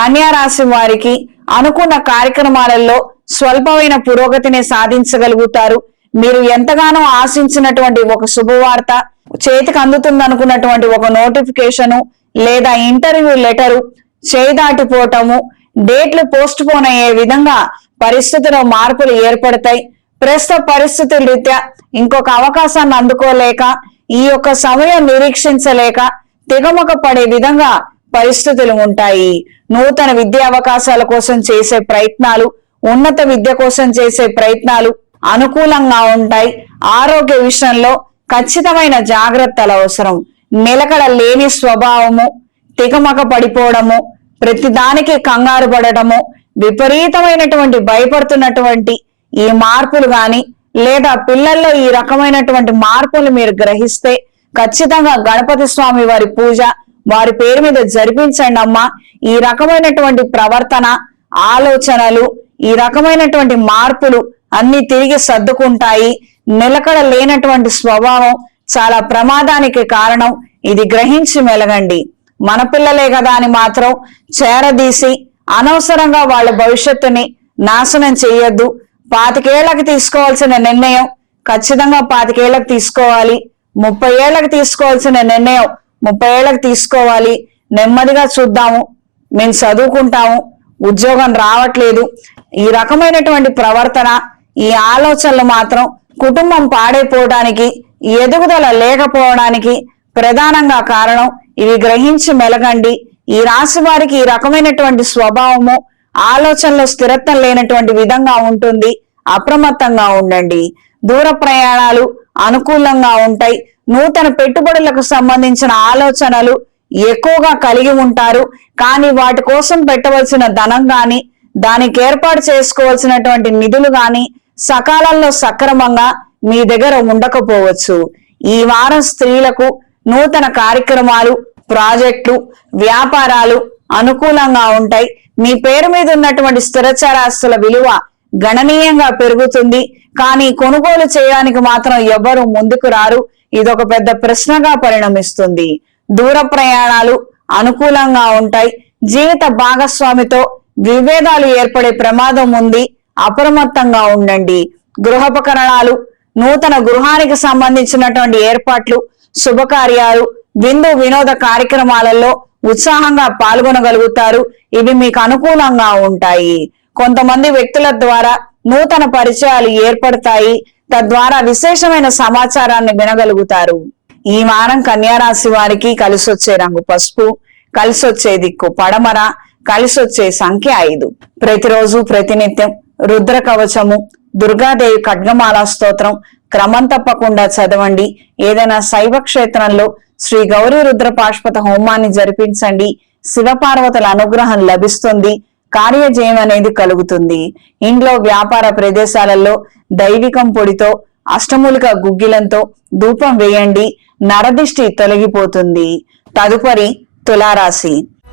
కన్యా రాశి వారికి అనుకున్న కార్యక్రమాలలో స్వల్పమైన పురోగతిని సాధించగలుగుతారు. మీరు ఎంతగానో ఆశించినటువంటి ఒక శుభవార్త చేతికి అందుతుంది అనుకున్నటువంటి ఒక నోటిఫికేషను లేదా ఇంటర్వ్యూ లెటరు చేదాటిపోవటము డేట్లు పోస్ట్ పోన్ అయ్యే విధంగా పరిస్థితిలో మార్పులు ఏర్పడతాయి. ప్రస్తుత పరిస్థితుల రీత్యా ఇంకొక అవకాశాన్ని అందుకోలేక ఈ యొక్క సమయం నిరీక్షించలేక తిగమక పడే విధంగా పరిస్థితులు ఉంటాయి. నూతన విద్యా అవకాశాల కోసం చేసే ప్రయత్నాలు ఉన్నత విద్య కోసం చేసే ప్రయత్నాలు అనుకూలంగా ఉంటాయి. ఆరోగ్య విషయంలో ఖచ్చితమైన జాగ్రత్తలు అవసరం. నిలకడ లేని స్వభావము తికమక పడిపోవడము ప్రతిదానికి కంగారు పడటము విపరీతమైనటువంటి భయపడుతున్నటువంటి ఈ మార్పులు గాని లేదా పిల్లల్లో ఈ రకమైనటువంటి మార్పులు మీరు గ్రహిస్తే ఖచ్చితంగా గణపతి స్వామి వారి పూజ వారి పేరు మీద జరిపించండి అమ్మా. ఈ రకమైనటువంటి ప్రవర్తన ఆలోచనలు ఈ రకమైనటువంటి మార్పులు అన్ని తిరిగి సర్దుకుంటాయి. నిలకడ లేనటువంటి స్వభావం చాలా ప్రమాదానికి కారణం. ఇది గ్రహించి మెలగండి. మన పిల్లలే కదా అని మాత్రం చేరదీసి అనవసరంగా వాళ్ళ భవిష్యత్తుని నాశనం చేయొద్దు. పాతికేళ్ళకు తీసుకోవాల్సిన నిర్ణయం ఖచ్చితంగా పాతికేళ్ళకు తీసుకోవాలి. ముప్పై ఏళ్ళకు తీసుకోవాల్సిన నిర్ణయం ముప్పై ఏళ్ళకి తీసుకోవాలి. నెమ్మదిగా చూద్దాము. మేము చదువుకుంటాము. ఉద్యోగం రావట్లేదు. ఈ రకమైనటువంటి ప్రవర్తన ఈ ఆలోచనలు మాత్రం కుటుంబం పాడైపోవడానికి ఎదుగుదల లేకపోవడానికి ప్రధానంగా కారణం ఇవి గ్రహించి మెలగండి. ఈ రాశి వారికి ఈ రకమైనటువంటి స్వభావము ఆలోచనలో స్థిరత్వం లేనటువంటి విధంగా ఉంటుంది. అప్రమత్తంగా ఉండండి. దూర ప్రయాణాలు అనుకూలంగా ఉంటాయి. నూతన పెట్టుబడులకు సంబంధించిన ఆలోచనలు ఎక్కువగా కలిగి ఉంటారు. కానీ వాటి కోసం పెట్టవలసిన ధనం గాని దానికి ఏర్పాటు చేసుకోవాల్సినటువంటి నిధులు గాని సకాలంలో సక్రమంగా మీ దగ్గర ఉండకపోవచ్చు. ఈ వారం స్త్రీలకు నూతన కార్యక్రమాలు ప్రాజెక్టులు వ్యాపారాలు అనుకూలంగా ఉంటాయి. మీ పేరు మీద ఉన్నటువంటి స్థిరచరాస్తుల విలువ గణనీయంగా పెరుగుతుంది. కానీ కొనుగోలు చేయడానికి మాత్రం ఎవ్వరూ ముందుకు రారు. ఇదొక పెద్ద ప్రశ్నగా పరిణమిస్తుంది. దూర ప్రయాణాలు అనుకూలంగా ఉంటాయి. జీవిత భాగస్వామితో విభేదాలు ఏర్పడే ప్రమాదం ఉంది. అప్రమత్తంగా ఉండండి. గృహోపకరణాలు నూతన గృహానికి సంబంధించినటువంటి ఏర్పాట్లు శుభకార్యాలు విందు వినోద కార్యక్రమాలలో ఉత్సాహంగా పాల్గొనగలుగుతారు. ఇవి మీకు అనుకూలంగా ఉంటాయి. కొంతమంది వ్యక్తుల ద్వారా నూతన పరిచయాలు ఏర్పడతాయి. తద్వారా విశేషమైన సమాచారాన్ని వినగలుగుతారు. ఈ వారం కన్యారాశి వారికి కలిసొచ్చే రంగు పసుపు కలిసొచ్చే దిక్కు పడమర కలిసొచ్చే సంఖ్య ఐదు. ప్రతిరోజు ప్రతినిత్యం రుద్ర కవచము దుర్గాదేవి ఖడ్గమాల స్తోత్రం క్రమం తప్పకుండా చదవండి. ఏదైనా శైవ క్షేత్రంలో శ్రీ గౌరీ రుద్ర పాష్పత హోమాన్ని జరిపించండి. శివపార్వతుల అనుగ్రహం లభిస్తుంది. కార్యజయం అనేది కలుగుతుంది. ఇంట్లో వ్యాపార ప్రదేశాలలో దైవికం పొడితో అష్టమూలిక గుగ్గిలంతో ధూపం వేయండి. నరదిష్టి తొలగిపోతుంది. తదుపరి తులారాశి.